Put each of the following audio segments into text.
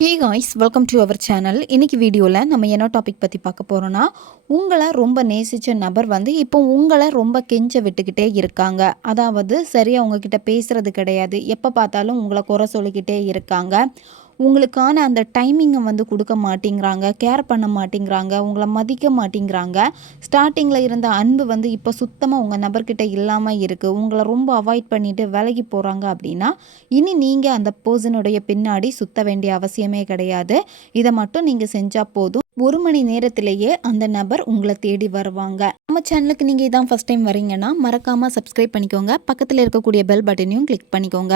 Hey guys welcome to our channel இன்றைக்கி வீடியோவில் நம்ம என்ன டாபிக் பற்றி பார்க்க போகிறோன்னா உங்களை ரொம்ப நேசித்த நபர் வந்து இப்போ உங்களை ரொம்ப கெஞ்ச விட்டுக்கிட்டே இருக்காங்க. அதாவது சரியாக உங்ககிட்ட பேசுகிறது கிடையாது. எப்போ பார்த்தாலும் உங்களை குறை சொல்லிக்கிட்டே இருக்காங்க. உங்களுக்கான அந்த டைமிங்கை வந்து கொடுக்க மாட்டேங்கிறாங்க கேர் பண்ண மாட்டேங்கிறாங்க உங்களை மதிக்க மாட்டேங்கிறாங்க. ஸ்டார்டிங்கில் இருந்த அன்பு வந்து இப்போ சுத்தமாக உங்கள் நபர்கிட்ட இல்லாமல் இருக்குது உங்களை ரொம்ப அவாய்ட் பண்ணிவிட்டு விலகி போகிறாங்க அப்படின்னா இனி நீங்கள் அந்த பர்சனுடைய பின்னாடி சுத்த வேண்டிய அவசியமே கிடையாது. இதை மட்டும் நீங்கள் செஞ்சால் போதும். ஒரு மணி நேரத்திலேயே அந்த நபர் உங்களை தேடி வருவாங்க. நம்ம சேனலுக்கு நீங்கள் இதான் ஃபஸ்ட் டைம் வரீங்கன்னா மறக்காமல் சப்ஸ்கிரைப் பண்ணிக்கோங்க. பக்கத்தில் இருக்கக்கூடிய பெல் பட்டனையும் கிளிக் பண்ணிக்கோங்க.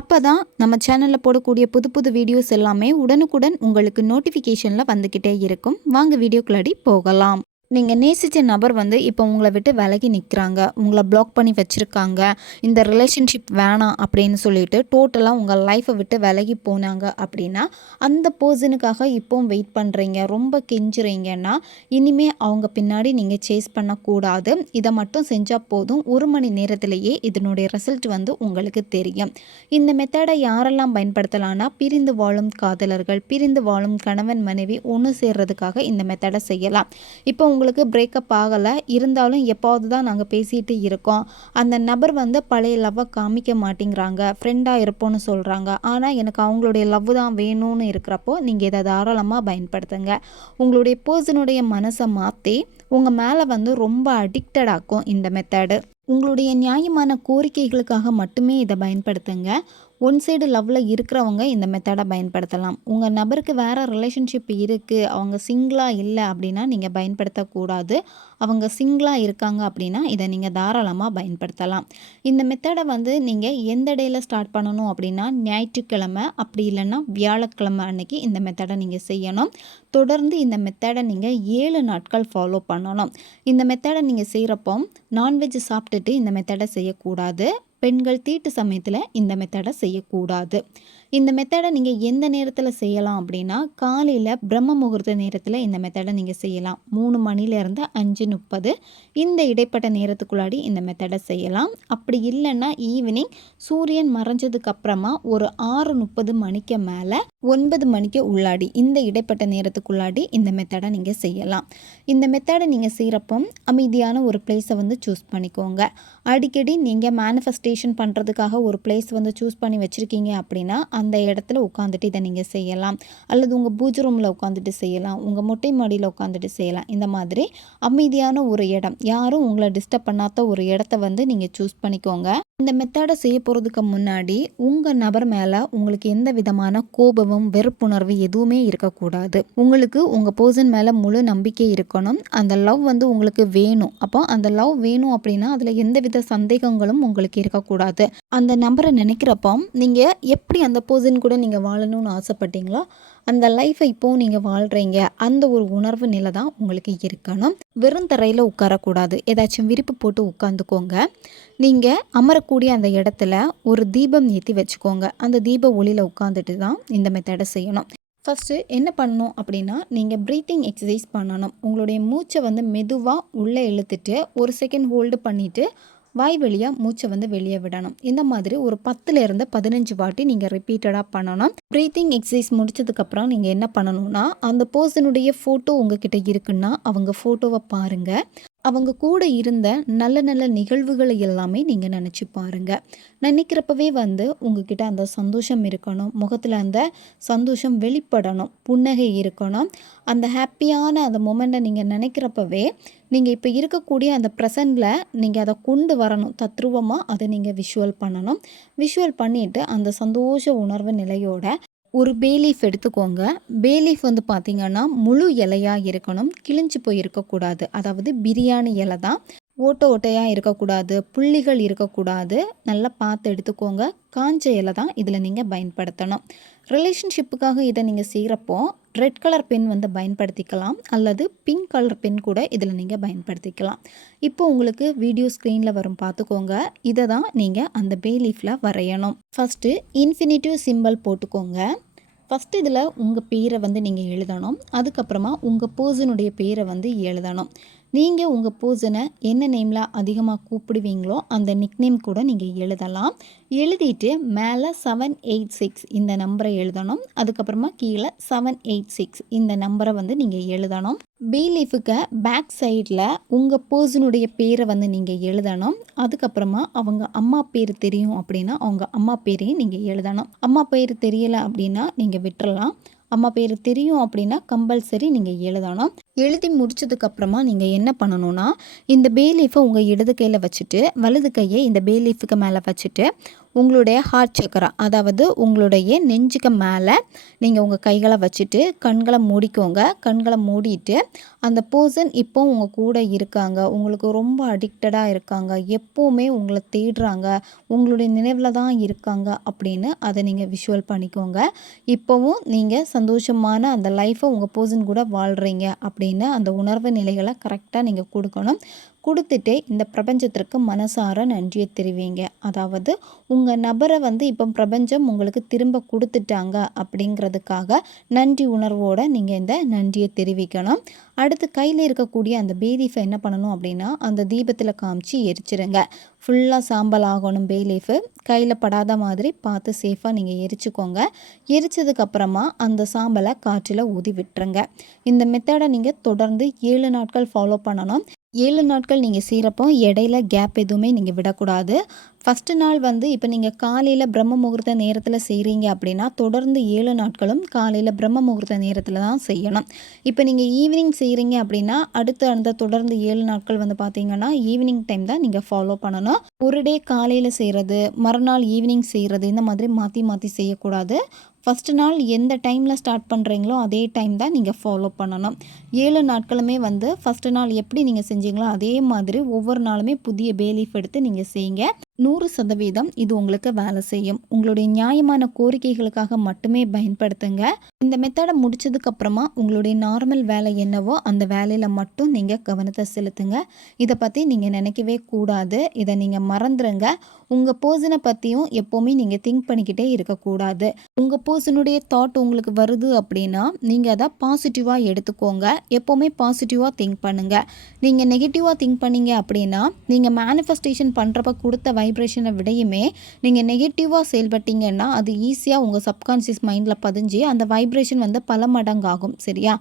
அப்போ தான் நம்ம சேனலில் போடக்கூடிய புது புது வீடியோஸ் எல்லாமே உடனுக்குடன் உங்களுக்கு நோட்டிஃபிகேஷனில் வந்துக்கிட்டே இருக்கும். வாங்க வீடியோக்குள்ளாடி போகலாம். நீங்கள் நேசித்த நபர் வந்து இப்போ உங்களை விட்டு விலகி நிற்கிறாங்க உங்களை பிளாக் பண்ணி வச்சுருக்காங்க. இந்த ரிலேஷன்ஷிப் வேணாம் அப்படின்னு சொல்லிட்டு டோட்டலாக உங்கள் லைஃப்பை விட்டு விலகி போனாங்க அப்படின்னா அந்த பர்சனுக்காக இப்போவும் வெயிட் பண்ணுறீங்க ரொம்ப கெஞ்சுறீங்கன்னா இனிமேல் அவங்க பின்னாடி நீங்கள் சேஸ் பண்ணக்கூடாது. இதை மட்டும் செஞ்சால் போதும். ஒரு மணி நேரத்திலேயே இதனுடைய ரிசல்ட் வந்து உங்களுக்கு தெரியும். இந்த மெத்தடை யாரெல்லாம் பயன்படுத்தலாம்னா பிரிந்து வாழும் காதலர்கள் பிரிந்து வாழும் கணவன் மனைவி ஒன்று சேர்றதுக்காக இந்த மெத்தடை செய்யலாம். இப்போ உங்களுக்கு பிரேக்கப் ஆகலை. இருந்தாலும் எப்போது தான் நாங்கள் பேசிகிட்டு இருக்கோம். அந்த நபர் வந்து பழைய லவ்வை காமிக்க மாட்டேங்கிறாங்க. ஃப்ரெண்டாக இருப்போம்னு சொல்கிறாங்க ஆனால் எனக்கு அவங்களுடைய லவ் தான் வேணும்னு இருக்கிறப்போ நீங்கள் இதை தாராளமாக பயன்படுத்துங்க. உங்களுடைய பர்சனுடைய மனசை மாற்றி உங்கள் மேலே வந்து ரொம்ப அடிக்டடாக்கும் இந்த மெத்தடு உங்களுடைய நியாயமான கோரிக்கைகளுக்காக மட்டுமே இதை பயன்படுத்துங்க. ஒன் சைடு லவ்வில் இருக்கிறவங்க இந்த மெத்தடை பயன்படுத்தலாம். உங்கள் நபருக்கு வேறு ரிலேஷன்ஷிப் இருக்குது அவங்க சிங்கிளாக இல்லை அப்படின்னா நீங்கள் பயன்படுத்தக்கூடாது. அவங்க சிங்கிளாக இருக்காங்க அப்படின்னா இதை நீங்கள் தாராளமாக பயன்படுத்தலாம். இந்த மெத்தடை வந்து நீங்கள் எந்த டேயில் ஸ்டார்ட் பண்ணணும் அப்படின்னா ஞாயிற்றுக்கிழமை அப்படி இல்லைன்னா வியாழக்கிழமை அன்னைக்கு இந்த மெத்தடை நீங்கள் செய்யணும். தொடர்ந்து இந்த மெத்தடை நீங்கள் ஏழு நாட்கள் ஃபாலோ பண்ணணும். இந்த மெத்தடை நீங்கள் செய்கிறப்போ நான்வெஜ் சாப்பிட்டுட்டு இந்த மெத்தடை செய்யக்கூடாது. பெண்கள் தீட்டு சமயத்தில் இந்த மெத்தடை செய்யக்கூடாது. இந்த மெத்தடை நீங்கள் எந்த நேரத்தில் செய்யலாம் அப்படின்னா காலையில் பிரம்ம முகூர்த்த நேரத்தில் இந்த மெத்தடை நீங்கள் செய்யலாம். மூணு மணிலேருந்து அஞ்சு முப்பது இந்த இடைப்பட்ட நேரத்துக்குள்ளாடி இந்த மெத்தடை செய்யலாம். அப்படி இல்லைன்னா ஈவினிங் சூரியன் மறைஞ்சதுக்கு அப்புறமா ஒரு ஆறு முப்பது மணிக்கு மேலே ஒன்பது மணிக்கு உள்ளாடி இந்த இடைப்பட்ட நேரத்துக்குள்ளாடி இந்த மெத்தடை நீங்கள் செய்யலாம். இந்த மெத்தடை நீங்கள் செய்கிறப்போ அமைதியான ஒரு பிளேஸை வந்து சூஸ் பண்ணிக்கோங்க. அடிக்கடி நீங்கள் மேனிஃபெஸ்டேஷன் பண்ணுறதுக்காக ஒரு பிளேஸ் வந்து சூஸ் பண்ணி வச்சுருக்கீங்க அப்படின்னா அந்த இடத்துல உட்காந்துட்டு இதை நீங்கள் செய்யலாம். அல்லது உங்கள் பூஜை ரூமில் உட்காந்துட்டு செய்யலாம் உங்கள் மொட்டை மாடியில் உட்காந்துட்டு செய்யலாம். இந்த மாதிரி அமைதியான ஒரு இடம் யாரும் உங்களை டிஸ்டர்ப் பண்ணாத ஒரு இடத்த வந்து நீங்கள் சூஸ் பண்ணிக்கோங்க. இந்த மெத்தடை செய்ய போகிறதுக்கு முன்னாடி உங்கள் நபர் மேலே உங்களுக்கு எந்த விதமான கோபம் கோபம் வெறுப்புணர்வு எதுவுமே இருக்கக்கூடாது. உங்களுக்கு உங்கள் பர்சன் மேலே முழு நம்பிக்கை இருக்கணும். அந்த லவ் வந்து உங்களுக்கு வேணும். அப்போ அந்த லவ் வேணும் அப்படின்னா அதில் எந்தவித சந்தேகங்களும் உங்களுக்கு இருக்கக்கூடாது. அந்த நம்பரை நினைக்கிறப்போ நீங்கள் எப்படி அந்த பர்சன் கூட நீங்கள் வாழணும்னு ஆசைப்பட்டீங்களோ அந்த லைஃப்பை இப்போவும் நீங்கள் வாழ்கிறீங்க அந்த ஒரு உணர்வு நிலை தான் உங்களுக்கு இருக்கணும். வெறும் தரையில் உட்காரக்கூடாது. ஏதாச்சும் விரிப்பு போட்டு உட்காந்துக்கோங்க. நீங்கள் அமரக்கூடிய அந்த இடத்துல ஒரு தீபம் ஏற்றி வச்சுக்கோங்க. அந்த தீப ஒளியில் உட்காந்துட்டு தான் இந்த மெத்தடை செய்யணும். ஃபஸ்ட்டு என்ன பண்ணணும் அப்படின்னா நீங்கள் ப்ரீத்திங் எக்ஸசைஸ் பண்ணணும். உங்களுடைய மூச்சை வந்து மெதுவாக உள்ளே இழுத்துட்டு ஒரு செகண்ட் ஹோல்டு பண்ணிவிட்டு வாய் வழியாக மூச்சை வந்து வெளியே விடணும். இந்த மாதிரி ஒரு பத்துலேருந்து பதினஞ்சு வாட்டி நீங்கள் ரிப்பீட்டடாக பண்ணணும். ப்ரீத்திங் எக்ஸசைஸ் முடிச்சதுக்கப்புறம் நீங்கள் என்ன பண்ணணும்னா அந்த பர்சனுடைய ஃபோட்டோ உங்ககிட்ட இருக்குன்னா அவங்க ஃபோட்டோவை பாருங்கள் அவங்க கூட இருந்த நல்ல நல்ல நிகழ்வுகளை எல்லாமே நீங்கள் நினச்சி பாருங்கள் நினைக்கிறப்பவே வந்து உங்ககிட்ட அந்த சந்தோஷம் இருக்கணும். முகத்தில் அந்த சந்தோஷம் வெளிப்படணும். புன்னகை இருக்கணும். அந்த ஹாப்பியான அந்த மொமெண்ட்டை நீங்கள் நினைக்கிறப்பவே நீங்கள் இப்போ இருக்கக்கூடிய அந்த ப்ரெசண்டில் நீங்கள் அதை கொண்டு வரணும். தத்ரூபமாக அதை நீங்கள் விஷுவல் பண்ணணும். விஷுவல் பண்ணிவிட்டு அந்த சந்தோஷ உணர்வு நிலையோட ஒரு பேலீஃப் எடுத்துக்கோங்க. பேலீஃப் வந்து பார்த்திங்கன்னா முழு இலையாக இருக்கணும். கிழிஞ்சு போய் இருக்கக்கூடாது. அதாவது பிரியாணி இலை தான். ஓட்ட ஓட்டையாக இருக்கக்கூடாது. புள்ளிகள் இருக்கக்கூடாது. நல்லா பார்த்து எடுத்துக்கோங்க. காஞ்ச இலை தான் இதில் நீங்கள் பயன்படுத்தணும். ரிலேஷன்ஷிப்புக்காக இதை நீங்கள் செய்கிறப்போ ரெட் கலர் பென் வந்து பயன்படுத்திக்கலாம். அல்லது பிங்க் கலர் பென் கூட இதில் நீங்கள் பயன்படுத்திக்கலாம். இப்போ உங்களுக்கு வீடியோ ஸ்க்ரீனில் வரும் பார்த்துக்கோங்க இதை தான் நீங்கள் அந்த பேலீஃபில் வரையணும். ஃபஸ்ட்டு இன்ஃபினிட்டிவ் சிம்பிள் போட்டுக்கோங்க. ஃபஸ்ட் இதில் உங்கள் பேரை வந்து நீங்கள் எழுதணும். அதுக்கப்புறமா உங்கள் பர்சனுடைய பேரை வந்து எழுதணும். நீங்கள் உங்கள் பர்சனை என்ன நேமில் அதிகமாக கூப்பிடுவீங்களோ அந்த நிக்நேம் கூட நீங்கள் எழுதலாம். எழுதிட்டு மேலே செவன் எயிட் சிக்ஸ் இந்த நம்பரை எழுதணும். அதுக்கப்புறமா கீழே செவன் எயிட் சிக்ஸ் இந்த நம்பரை வந்து நீங்கள் எழுதணும். பி லீஃபுக்கு பேக் சைடில் உங்கள் பர்சனுடைய பேரை வந்து நீங்கள் எழுதணும். அதுக்கப்புறமா அவங்க அம்மா பேர் தெரியும் அப்படின்னா அவங்க அம்மா பேரையும் நீங்கள் எழுதணும். அம்மா பேர் தெரியலை அப்படின்னா நீங்கள் விட்டுறலாம். அம்மா பேர் தெரியும் அப்படின்னா கம்பல்சரி நீங்கள் எழுதணும். எழுதி முடிச்சதுக்கப்புறமா நீங்கள் என்ன பண்ணணும்னா இந்த பே லீஃபை உங்கள் இடது கையில் வச்சுட்டு வலது கையை இந்த பே லீஃபுக்கு மேலே வச்சுட்டு உங்களுடைய ஹார்ட் சக்கரா அதாவது உங்களுடைய நெஞ்சுக்கு மேலே நீங்கள் உங்கள் கைகளை வச்சுட்டு கண்களை மூடிக்கோங்க. கண்களை மூடிட்டு அந்த பர்சன் இப்போ உங்கள் கூட இருக்காங்க. உங்களுக்கு ரொம்ப அடிக்டடாக இருக்காங்க. எப்போவுமே உங்களை தேடுறாங்க. உங்களுடைய நினைவில் தான் இருக்காங்க அப்படின்னு அதை நீங்கள் விஷுவல் பண்ணிக்கோங்க. இப்போவும் நீங்கள் சந்தோஷமான அந்த லைஃப்பை உங்கள் பர்சன் கூட வாழ்கிறீங்க அப்படின்னு அந்த உணர்வு நிலைகளை கரெக்டாக நீங்கள் கொடுக்கணும். கொடுத்துட்டு இந்த பிரபஞ்சத்திற்கு மனசார நன்றியை தெரிவிங்க. அதாவது உங்கள் நபரை வந்து இப்போ பிரபஞ்சம் உங்களுக்கு திரும்ப கொடுத்துட்டாங்க அப்படிங்கிறதுக்காக நன்றி உணர்வோடு நீங்கள் இந்த நன்றியை தெரிவிக்கணும் அடுத்து கையில் இருக்கக்கூடிய அந்த பேலீஃபை என்ன பண்ணணும் அப்படின்னா அந்த தீபத்தில் காமிச்சு எரிச்சிருங்க. ஃபுல்லாக சாம்பல் ஆகணும் பேலீஃபு. கையில் படாத மாதிரி பார்த்து சேஃபாக நீங்கள் எரிச்சுக்கோங்க. எரிச்சதுக்கப்புறமா அந்த சாம்பலை காற்றில் ஊதி விட்டுருங்க. இந்த மெத்தடை நீங்கள் தொடர்ந்து ஏழு நாட்கள் ஃபாலோ பண்ணணும். ஏழு நாட்கள் நீங்கள் செய்கிறப்போ இடையில கேப் எதுவுமே நீங்கள் விடக்கூடாது. ஃபஸ்ட்டு நாள் வந்து இப்போ நீங்கள் காலையில் பிரம்ம முகூர்த்த நேரத்தில் செய்கிறீங்க அப்படின்னா தொடர்ந்து ஏழு நாட்களும் காலையில் பிரம்ம முகூர்த்த நேரத்தில் தான் செய்யணும். இப்போ நீங்கள் ஈவினிங் செய்கிறீங்க அப்படின்னா அடுத்து அந்த தொடர்ந்து ஏழு நாட்கள் வந்து பார்த்தீங்கன்னா ஈவினிங் டைம் தான் நீங்கள் ஃபாலோ பண்ணணும். ஒரு டே காலையில் செய்கிறது மறுநாள் ஈவினிங் செய்கிறது இந்த மாதிரி மாற்றி மாற்றி செய்யக்கூடாது. ஃபஸ்ட்டு நாள் எந்த டைமில் ஸ்டார்ட் பண்ணுறீங்களோ அதே டைம் தான் நீங்கள் ஃபாலோ பண்ணணும். ஏழு நாட்களுமே வந்து ஃபஸ்ட்டு நாள் எப்படி நீங்கள் செஞ்சீங்களோ அதே மாதிரி ஒவ்வொரு நாளுமே புதிய பேலீஃப் எடுத்து நீங்கள் செய்யுங்க. நூறு சதவீதம் இது உங்களுக்கு வேலை செய்யும். உங்களுடைய நியாயமான கோரிக்கைகளுக்காக மட்டுமே பயன்படுத்துங்க. இந்த மெத்தடை முடிச்சதுக்கப்புறமா உங்களுடைய நார்மல் வேலை என்னவோ அந்த வேலையில் மட்டும் நீங்கள் கவனத்தை செலுத்துங்க. இதை பற்றி நீங்கள் நினைக்கவே கூடாது. இதை நீங்கள் மறந்துடுங்க உங்கள் போர்ஷனை பற்றியும் எப்போவுமே நீங்கள் திங்க் பண்ணிக்கிட்டே இருக்கக்கூடாது. உங்கள் போர்ஷனுடைய தாட் உங்களுக்கு வருது அப்படின்னா நீங்கள் அதை பாசிட்டிவாக எடுத்துக்கோங்க. எப்போவுமே பாசிட்டிவாக திங்க் பண்ணுங்கள் நீங்கள் நெகட்டிவாக திங்க் பண்ணீங்க அப்படின்னா நீங்கள் மேனிஃபெஸ்டேஷன் பண்ணுறப்ப கொடுத்த வைப்ரேஷனை விடையுமே நீங்கள் நெகட்டிவாக செயல்பட்டீங்கன்னா அது ஈஸியாக உங்கள் சப்கான்ஷியஸ் மைண்டில் பதிஞ்சு அந்த வைப்ரேஷன் வந்து பல மடங்காகும் சரியா?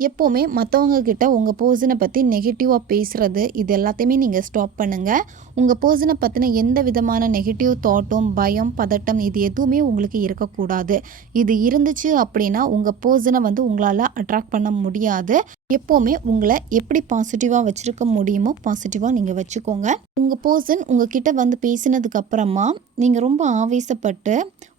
எப்போவுமே மற்றவங்க கிட்ட உங்கள் பர்சனை பற்றி நெகட்டிவாக பேசுகிறது இது எல்லாத்தையுமே நீங்கள் ஸ்டாப் பண்ணுங்கள் உங்கள் பர்சனை பற்றின எந்த விதமான நெகட்டிவ் தாட்டும் பயம் பதட்டம் இது எதுவுமே உங்களுக்கு இருக்கக்கூடாது. இது இருந்துச்சு அப்படின்னா உங்கள் பர்சனை வந்து உங்களால் அட்ராக்ட் பண்ண முடியாது. எப்போவுமே உங்களை எப்படி பாசிட்டிவாக வச்சுருக்க முடியுமோ பாசிட்டிவாக நீங்கள் வச்சுக்கோங்க. உங்கள் பர்சன் உங்ககிட்ட வந்து பேசினதுக்கு அப்புறமா நீங்கள் ரொம்ப ஆவேசப்பட்டு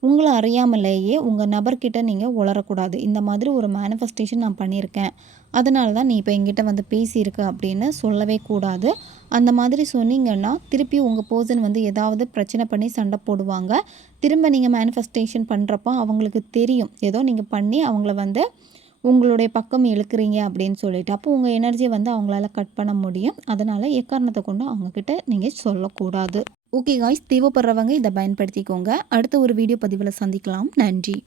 உங்களை அறியாமலேயே உங்கள் நபர்கிட்ட நீங்கள் உளரக்கூடாது இந்த மாதிரி ஒரு மேனிஃபெஸ்டேஷன் நான் பண்ணியிருக்கேன். அதனால தான் நீ இப்போ எங்கிட்ட வந்து பேசியிருக்க அப்படின்னு சொல்லவே கூடாது. அந்த மாதிரி சொன்னீங்கன்னா திருப்பி உங்கள் பர்சன் வந்து ஏதாவது பிரச்சனை பண்ணி சண்டை போடுவாங்க. திரும்ப நீங்கள் மேனிஃபெஸ்டேஷன் பண்ணுறப்போ அவங்களுக்கு தெரியும். ஏதோ நீங்கள் பண்ணி அவங்கள வந்து உங்களுடைய பக்கம் இழுக்கிறீங்க அப்படின்னு சொல்லிட்டு அப்போ உங்கள் எனர்ஜியை வந்து அவங்களால கட் பண்ண முடியும். அதனால் எக்காரணத்தை கொண்டு அவங்கக்கிட்ட நீங்கள் சொல்லக்கூடாது. ஓகே காய்ஸ் தேவைப்படுறவங்க இதை பயன்படுத்திக்கோங்க. அடுத்த ஒரு வீடியோ பதிவில் சந்திக்கலாம். நன்றி.